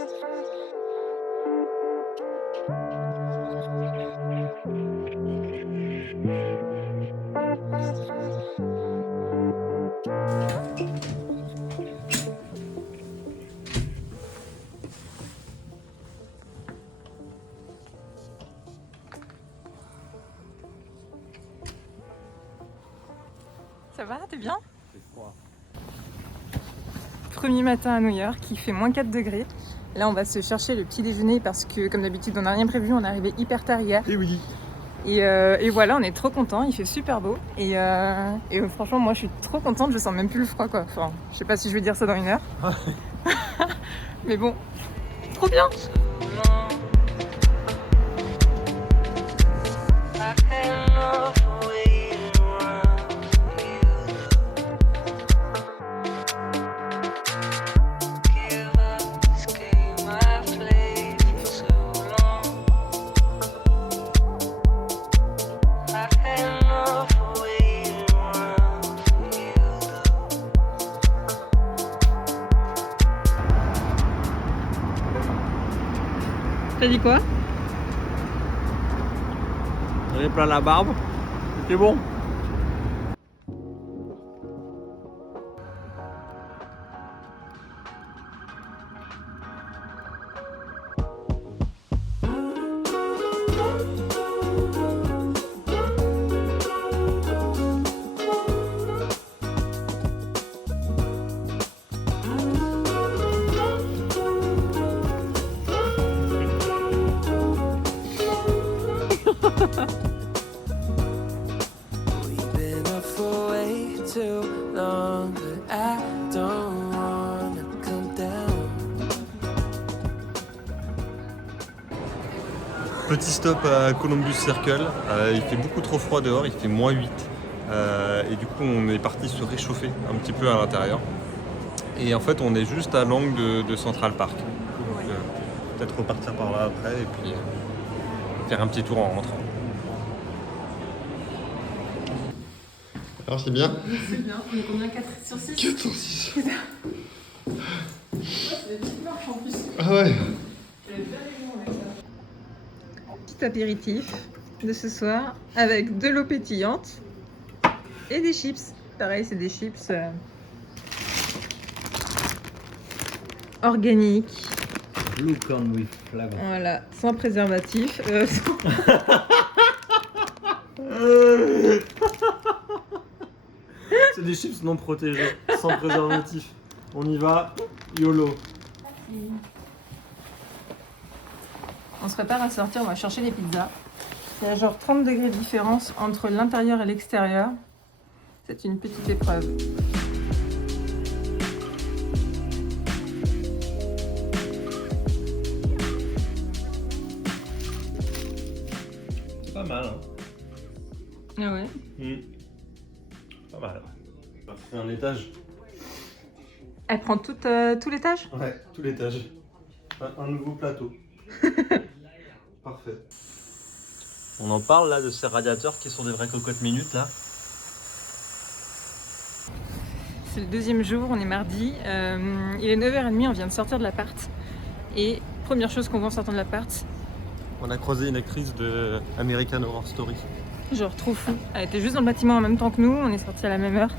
Ça va, t'es bien? Premier matin à New York, il fait moins 4 degrés. Là, on va se chercher le petit déjeuner parce que, comme d'habitude, on n'a rien prévu. On est arrivé hyper tard hier. Et oui. Et voilà, on est trop contents. Il fait super beau. Et franchement, moi, je suis trop contente. Je sens même plus le froid, quoi. Enfin, je sais pas si je vais dire ça dans une heure. Mais bon, trop bien. T'as dit quoi? J'en ai plein la barbe. C'était bon. We've been up for way too long, but I don't wanna come down. Petit stop à Columbus Circle. Il fait beaucoup trop froid dehors, il fait -8. Et du coup, on est parti se réchauffer un petit peu à l'intérieur. Et en fait, on est juste à l'angle de Central Park. Donc, peut-être repartir par là après et puis faire un petit tour en rentrant. Alors, c'est bien? C'est bien. On est combien? 4 sur 6? 4 sur 6. C'est des petites marches en plus. Ah ouais. Petit apéritif de ce soir avec de l'eau pétillante et des chips. Pareil, c'est des chips organiques. Blue corn with flavor. Voilà, sans préservatif. C'est des chips non protégés, sans préservatif. On y va, YOLO. On se prépare à sortir, on va chercher les pizzas. Il y a genre 30 degrés de différence entre l'intérieur et l'extérieur. C'est une petite épreuve. C'est pas mal, hein. Ah ouais? Pas mal. C'est un étage. Elle prend tout l'étage? Ouais, tout l'étage. Un nouveau plateau. Parfait. On en parle là de ces radiateurs qui sont des vraies cocottes minutes là. C'est le deuxième jour, on est mardi. Il est 9h30, on vient de sortir de l'appart. Et première chose qu'on voit en sortant de l'appart, On a croisé une actrice de American Horror Story. genre trop fou. Elle était juste dans le bâtiment en même temps que nous, on est sortis à la même heure.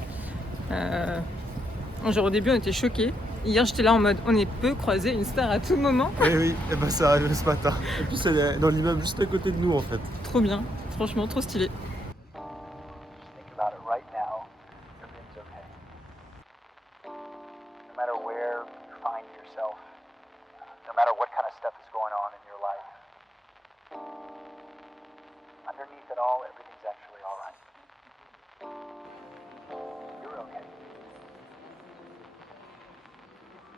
Genre au début on était choqués. Hier j'étais là en mode on peut croiser une star à tout moment. Eh oui, et ben ça arrive ce matin. Et puis elle est dans l'immeuble juste à côté de nous en fait. Trop bien, franchement trop stylé. Think about it right now. Everything's okay. No matter where you find yourself, no matter what kind of stuff is going on in your life, underneath it all, everything's actually all right. You're okay.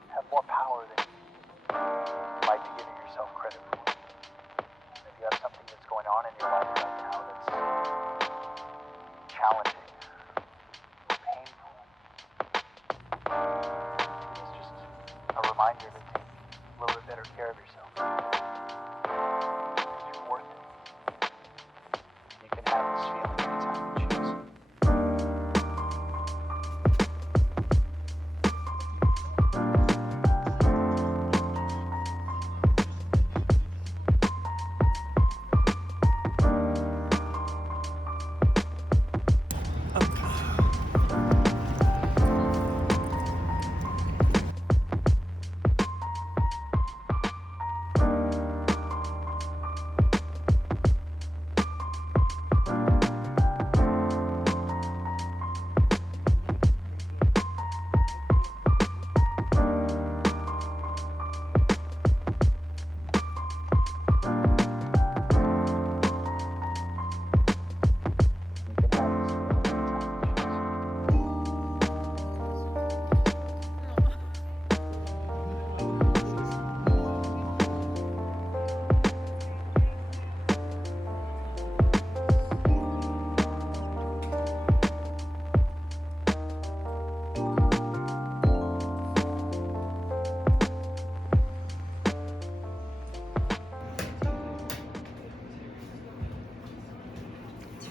You have more power than you might be giving yourself credit for. And if you have something that's going on in your life right now that's challenging, painful, it's just a reminder to take a little bit better care of yourself. Because you're worth it. You can have this feeling anytime you choose.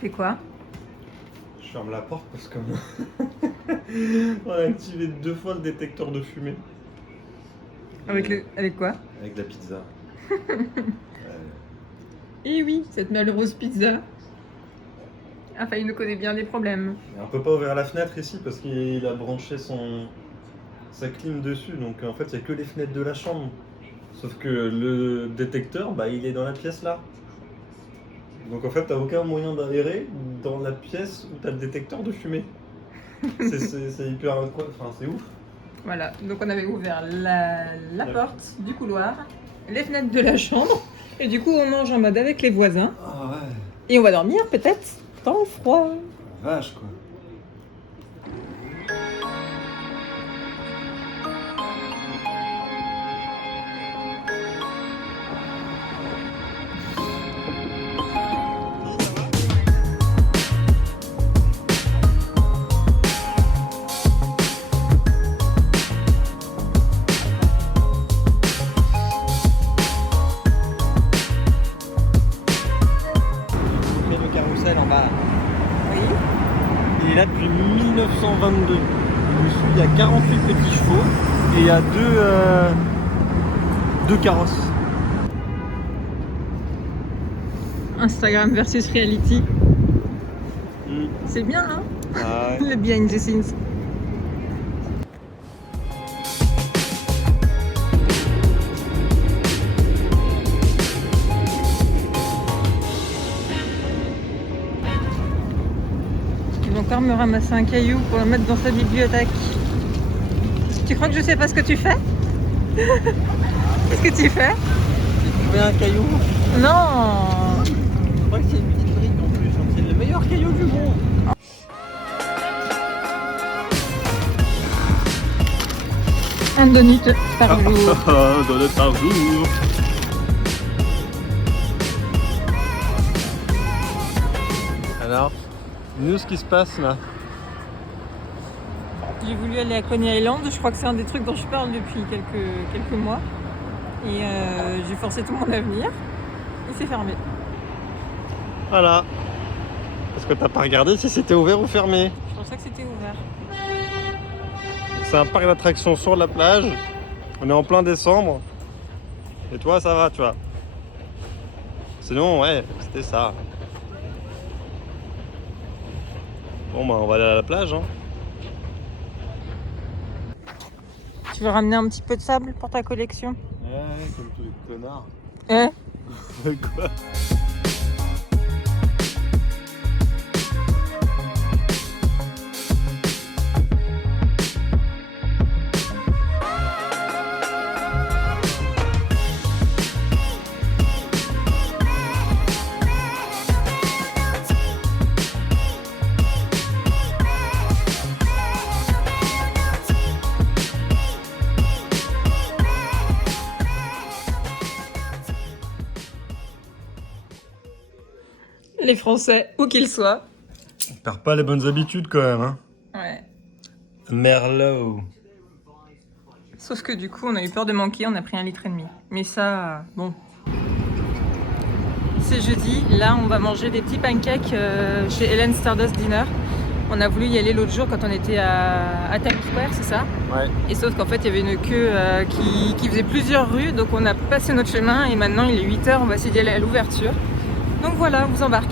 fais quoi? Je ferme la porte parce que on a activé 2 fois le détecteur de fumée. Avec quoi? Avec la pizza. Eh oui, cette malheureuse pizza. Enfin, il nous connaît bien des problèmes. On peut pas ouvrir la fenêtre ici parce qu'il a branché sa clim dessus, donc en fait il n'y a que les fenêtres de la chambre. Sauf que le détecteur, bah, il est dans la pièce là. Donc en fait t'as aucun moyen d'aérer dans la pièce où t'as le détecteur de fumée. C'est hyper incroyable, enfin c'est ouf. Voilà, donc on avait ouvert la porte du couloir, les fenêtres de la chambre, et du coup on mange en mode avec les voisins. Ah ouais, Et on va dormir peut-être dans le froid. vache quoi. Le carrousel en bas. Oui. Il est là depuis 1922. Dessus, il y a 48 petits chevaux et il y a deux carrosses. Instagram versus reality. Mm. C'est bien, hein? Ah ouais. Le behind the scenes. Il va encore me ramasser un caillou pour le mettre dans sa bibliothèque. Tu crois que je sais pas ce que tu fais? Qu'est-ce que tu fais? Tu veux un caillou? Non! Je crois que c'est une petite brique en plus, donc c'est le meilleur caillou du monde. Un donut par jour. Donne par jour. Alors, nous ce qui se passe là? J'ai voulu aller à Coney Island, je crois que c'est un des trucs dont je parle depuis quelques mois. Et j'ai forcé tout le monde à venir. Et c'est fermé. Voilà. Parce que t'as pas regardé si c'était ouvert ou fermé. Je pensais que c'était ouvert. C'est un parc d'attractions sur la plage. On est en plein décembre. Et toi, ça va, tu vois. Sinon, ouais, c'était ça. Bon, bah, on va aller à la plage, hein. Tu veux ramener un petit peu de sable pour ta collection? Ouais, comme tous les connards. Hein? Quoi? Les Français, où qu'ils soient. On perd pas les bonnes habitudes quand même, hein. Ouais. Merlot. Sauf que du coup, on a eu peur de manquer, on a pris 1,5 litre. Mais ça, bon. C'est jeudi, là on va manger des petits pancakes chez Helen Stardust Dinner. On a voulu y aller l'autre jour quand on était à Times Square, c'est ça? Ouais. Et sauf qu'en fait il y avait une queue qui faisait plusieurs rues, donc on a passé notre chemin et maintenant il est 8h, on va essayer d'y aller à l'ouverture. Donc voilà, on vous embarque.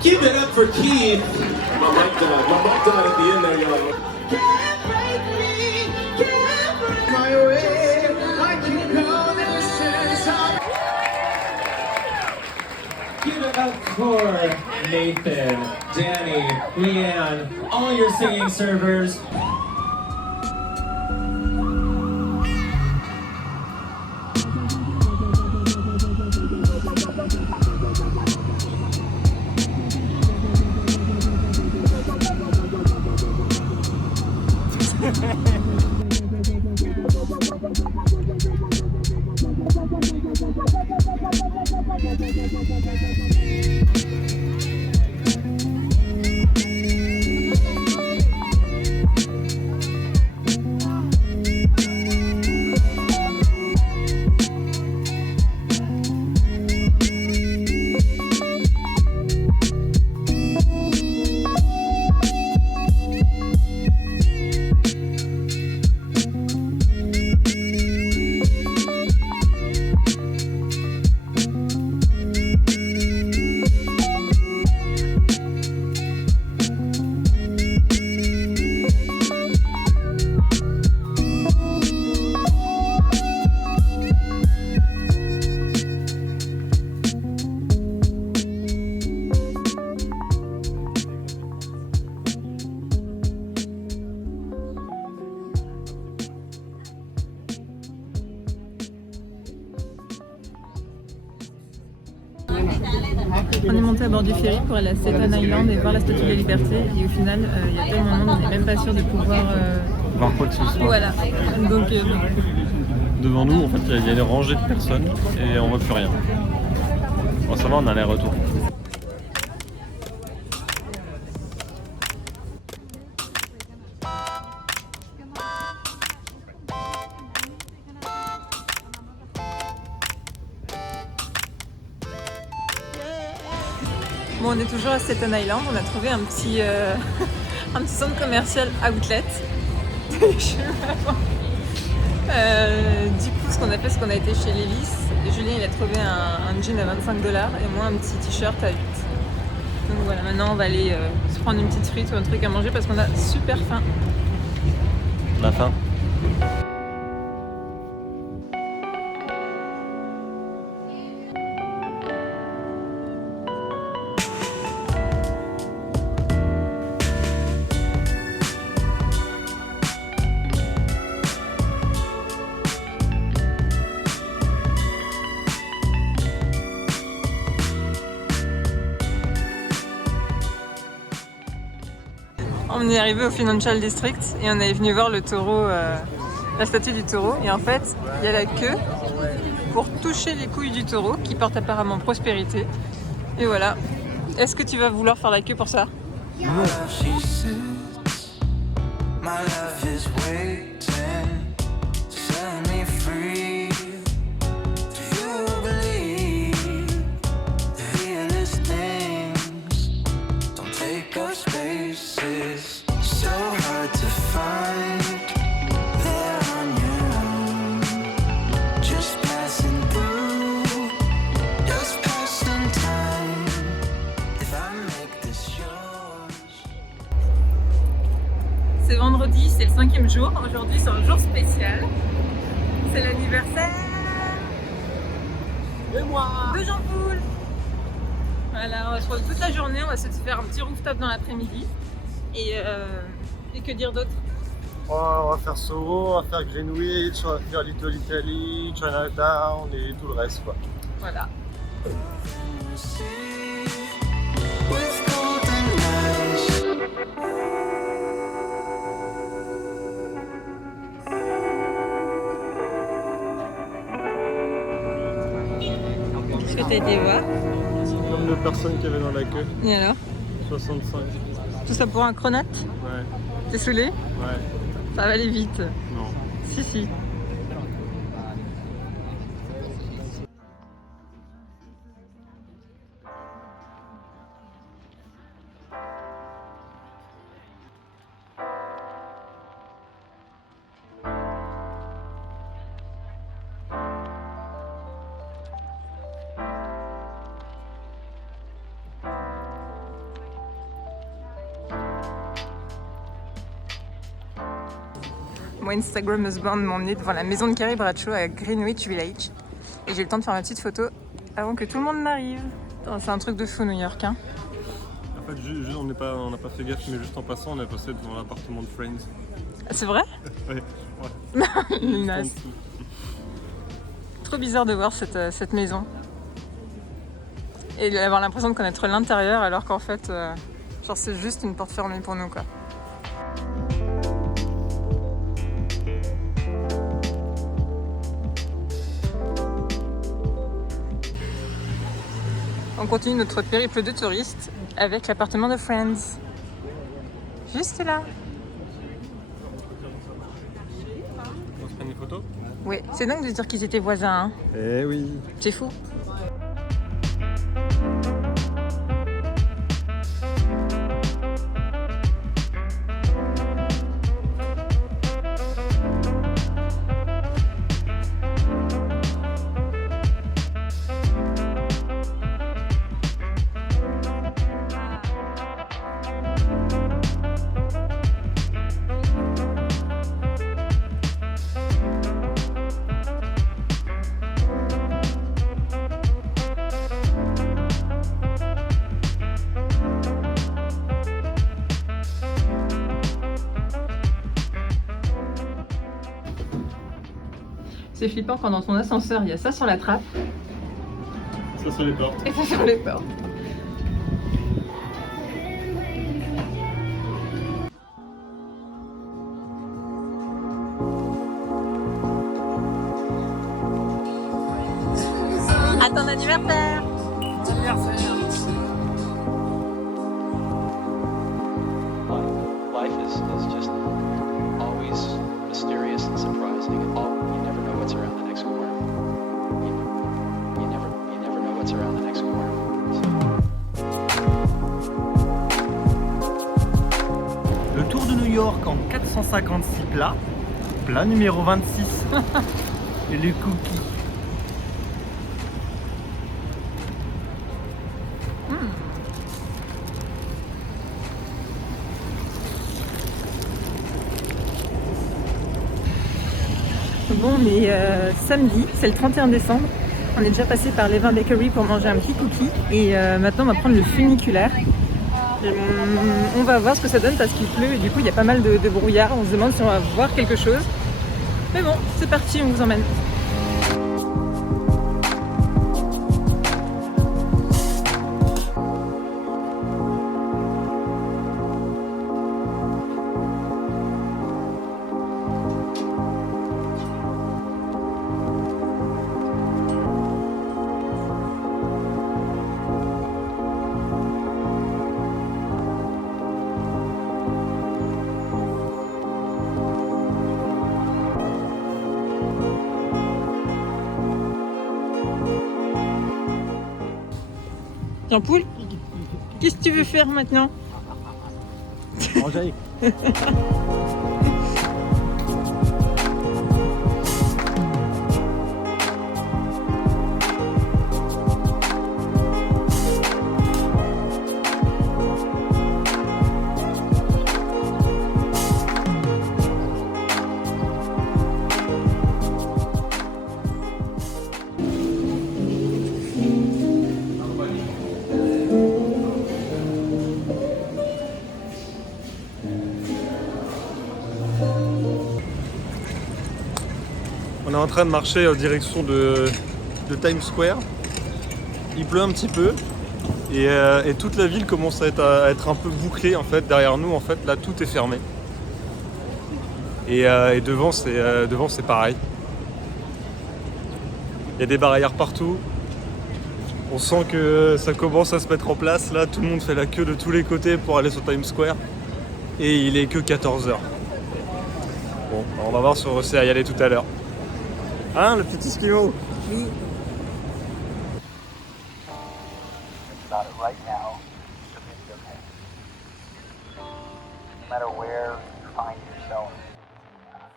Give it up for Keith. My mic died at the end there, y'all. Give it up for Nathan, Danny, Leanne, all your singing servers. On est monté à bord du ferry pour aller à Staten Island et voir la Statue de la Liberté. Et au final, il y a tellement de monde, on n'est même pas sûr de pouvoir... Voir quoi que ce soit. Voilà. Donc, Devant nous, en fait, il y a une rangée de personnes et on voit plus rien. Bon, ça va, on a l'aller-retour. bon, on est toujours à Staten Island. On a trouvé un petit, un petit centre commercial outlet. 10 pouces qu'on a fait, ce qu'on a été chez Levi's. Julien il a trouvé un jean à 25 $ et moi un petit t-shirt à 8. Donc voilà, maintenant on va aller se prendre une petite frite ou un truc à manger parce qu'on a super faim. On a faim. On est arrivé au Financial District et on est venu voir le taureau, la statue du taureau. Et en fait, il y a la queue pour toucher les couilles du taureau qui porte apparemment prospérité. Et voilà. Est-ce que tu vas vouloir faire la queue pour ça? My love, she sits. My love is waiting to set me free. Do you believe the realest things don't take up spaces? So hard to find there on your own. Just passing through, just passing time. If I make this yours. C'est vendredi, c'est le 5e jour. Aujourd'hui, c'est un jour spécial. C'est l'anniversaire de Jean-Paul. Voilà, on va se retrouver toute la journée. On va se faire un petit rooftop dans l'après-midi. Et que dire d'autre? On va faire Soho, on va faire Greenwich, on va faire Little Italy, Chinatown et tout le reste quoi. Voilà. With golden eyes. Qu'est-ce que t'as été voir? Le nombre de personnes qu'il y avait dans la queue, Et alors? 65. Tout ça pour un cronut? Ouais, T'es saoulé? ouais, Ça va aller vite. non. Si. Moi, Instagram Husband m'a emmené devant la maison de Carrie Bradshaw à Greenwich Village. Et j'ai eu le temps de faire ma petite photo avant que tout le monde n'arrive. C'est un truc de fou, New York. Hein. En fait, on n'a pas fait gaffe, mais juste en passant, on est passé devant l'appartement de Friends. Ah, c'est vrai? Ouais. Naze. Trop bizarre de voir cette maison. Et d'avoir l'impression de connaître l'intérieur alors qu'en fait, genre c'est juste une porte fermée pour nous, quoi. On continue notre périple de touristes avec l'appartement de Friends. Juste là. On se prend des photos? Oui, c'est dingue de dire qu'ils étaient voisins. Hein. Eh oui. C'est fou. C'est flippant quand dans ton ascenseur il y a ça sur la trappe Ça sur les portes. et ça sur les portes. À ton anniversaire! Life is just always mysterious and surprising. You never know what's around the next corner. You never know what's around the next corner. Le Tour de New York en 456 plats. Plat numéro 26. Et le cookie. Bon, on est samedi, c'est le 31 décembre. On est déjà passé par l'Evin Bakery pour manger un petit cookie. Et maintenant, on va prendre le funiculaire. Et on va voir ce que ça donne parce qu'il pleut et du coup, il y a pas mal de brouillard. On se demande si on va voir quelque chose. Mais bon, c'est parti, on vous emmène. Jean-Poul, qu'est-ce que tu veux faire maintenant? Manger. On est en train de marcher en direction de Times Square. Il pleut un petit peu et toute la ville commence à être un peu bouclée en fait. Derrière nous, en fait, là tout est fermé. Et devant c'est pareil. Il y a des barrières partout. On sent que ça commence à se mettre en place. Là, tout le monde fait la queue de tous les côtés pour aller sur Times Square. Et il est que 14h. Bon, on va voir si on réussit à y aller tout à l'heure. Hein, le petit Skimo? Oui. About it right now, you'll be okay. No matter where you find yourself,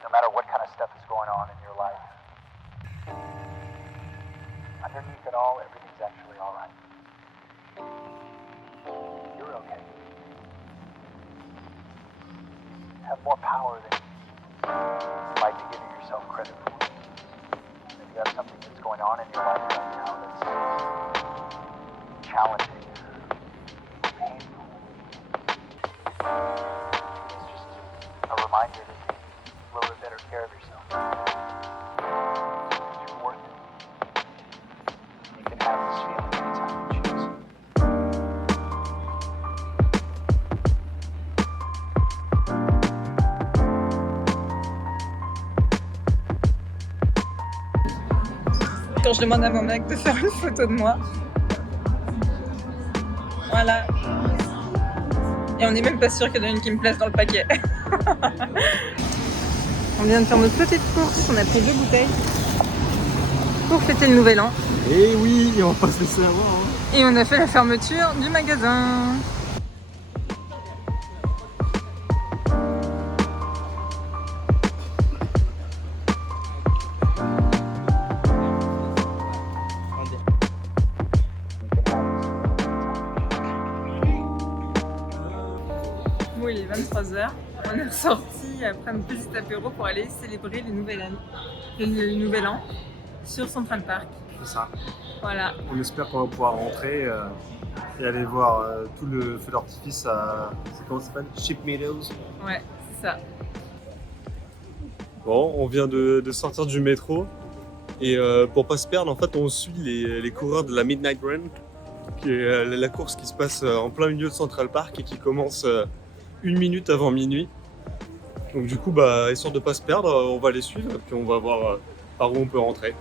no matter what kind of stuff is going on in your life, underneath it all, everything's actually all right. You're okay. You have more power than you might be giving yourself credit for. If you have something that's going on in your life right now that's challenging, painful, it's just a reminder to take a little bit better care of yourself. You're worth it. You can have this feeling anytime you choose. Quand je demande à mon mec de faire une photo de moi, Voilà. Et on n'est même pas sûr qu'il y en a une qui me place dans le paquet. On vient de faire notre petite course, on a pris 2 bouteilles pour fêter le nouvel an. Et oui, on va pas se laisser avoir. Hein. Et on a fait la fermeture du magasin. Bon, il est 23h. On est ressorti après un petit apéro pour aller célébrer le nouvel an sur Central Park. C'est ça. Voilà. On espère qu'on va pouvoir rentrer et aller voir tout le feu d'artifice à. C'est comment ça s'appelle? Ship Meadows. Ouais, c'est ça. Bon, on vient de sortir du métro et pour pas se perdre, en fait, on suit les coureurs de la Midnight Run, qui est la course qui se passe en plein milieu de Central Park et qui commence 1 minute avant minuit. Donc du coup, histoire de pas se perdre, on va les suivre et puis on va voir par où on peut rentrer.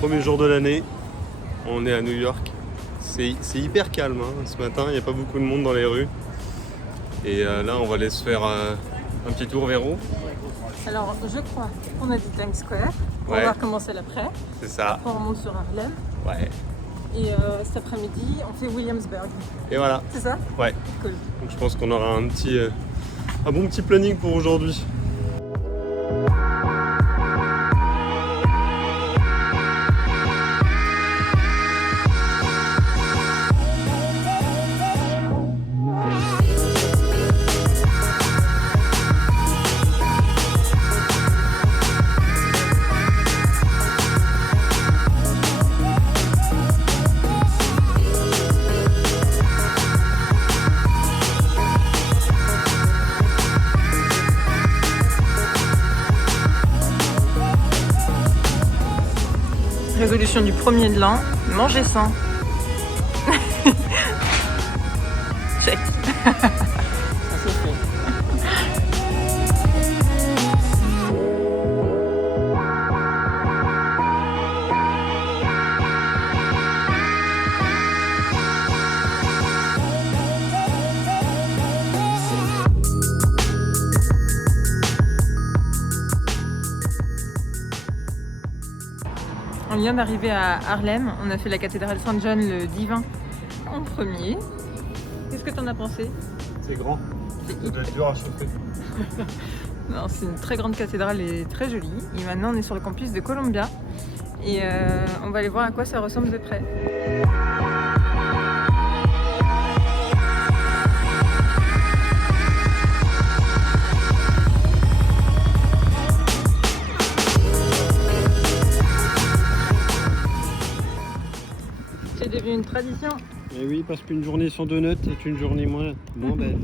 Premier jour de l'année, on est à New York. C'est hyper calme, hein. Ce matin, il n'y a pas beaucoup de monde dans les rues. Et là, on va aller se faire un petit tour vers où? Alors, je crois qu'on a dit Times Square. On va Ouais. voir comment c'est l'après. C'est ça. Après, on remonte sur Harlem. Ouais. Et cet après-midi, on fait Williamsburg. Et voilà. C'est ça? Ouais. Cool. Donc je pense qu'on aura un bon petit planning pour aujourd'hui. Résolution du premier de l'an, manger sain. Check. C'est fait. On vient d'arriver à Harlem, on a fait la cathédrale Saint-John le Divin en premier. Qu'est-ce que t'en as pensé? C'est grand. C'est Ça doit être dur à chauffer. Non, c'est une très grande cathédrale et très jolie. Et maintenant on est sur le campus de Columbia et on va aller voir à quoi ça ressemble de près. C'est devenu une tradition. Et oui, parce qu'une journée sans donuts est une journée moins belle.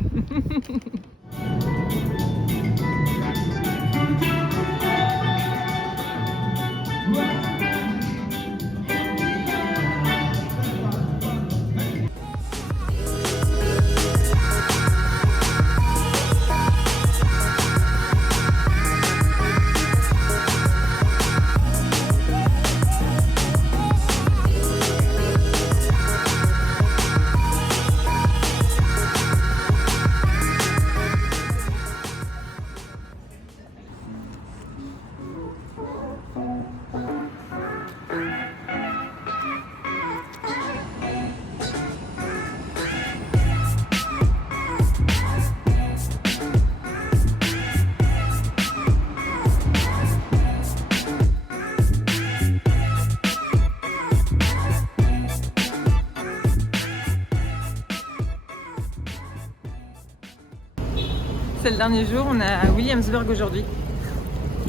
C'est le dernier jour, on est à Williamsburg aujourd'hui.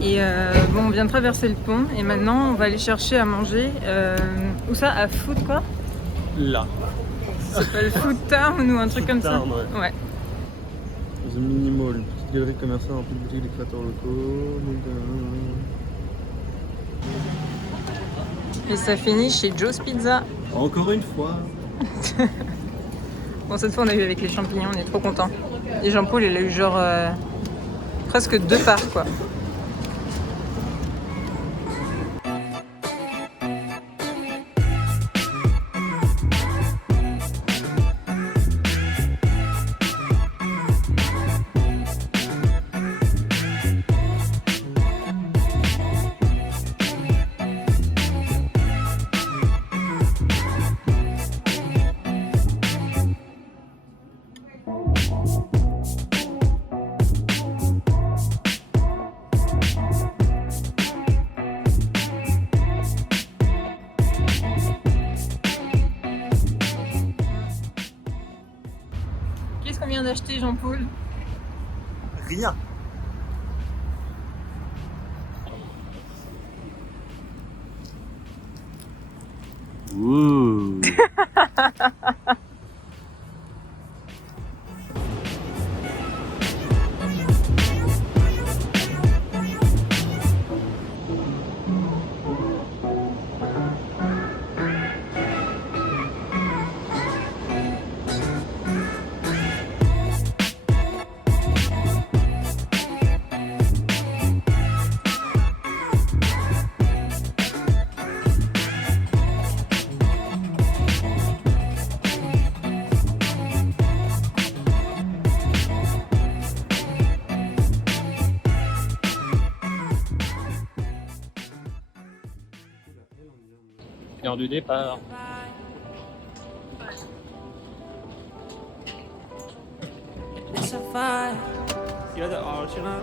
Et bon, on vient de traverser le pont et maintenant on va aller chercher à manger. Où ça? À Food quoi? Là. Ça s'appelle Food Town ou un truc comme ça. Town, ouais. Ouais. The Mini Mall, une petite galerie commerciale en plus de boutiques des créateurs locaux. Et ça finit chez Joe's Pizza. Encore une fois. Bon, cette fois on a eu avec les champignons, on est trop contents. Et Jean-Paul il a eu genre presque 2 parts quoi. Qu'est-ce qu'on vient d'acheter Jean-Paul? Rien. Ouh. Heure du départ. It's a fire. You're the original.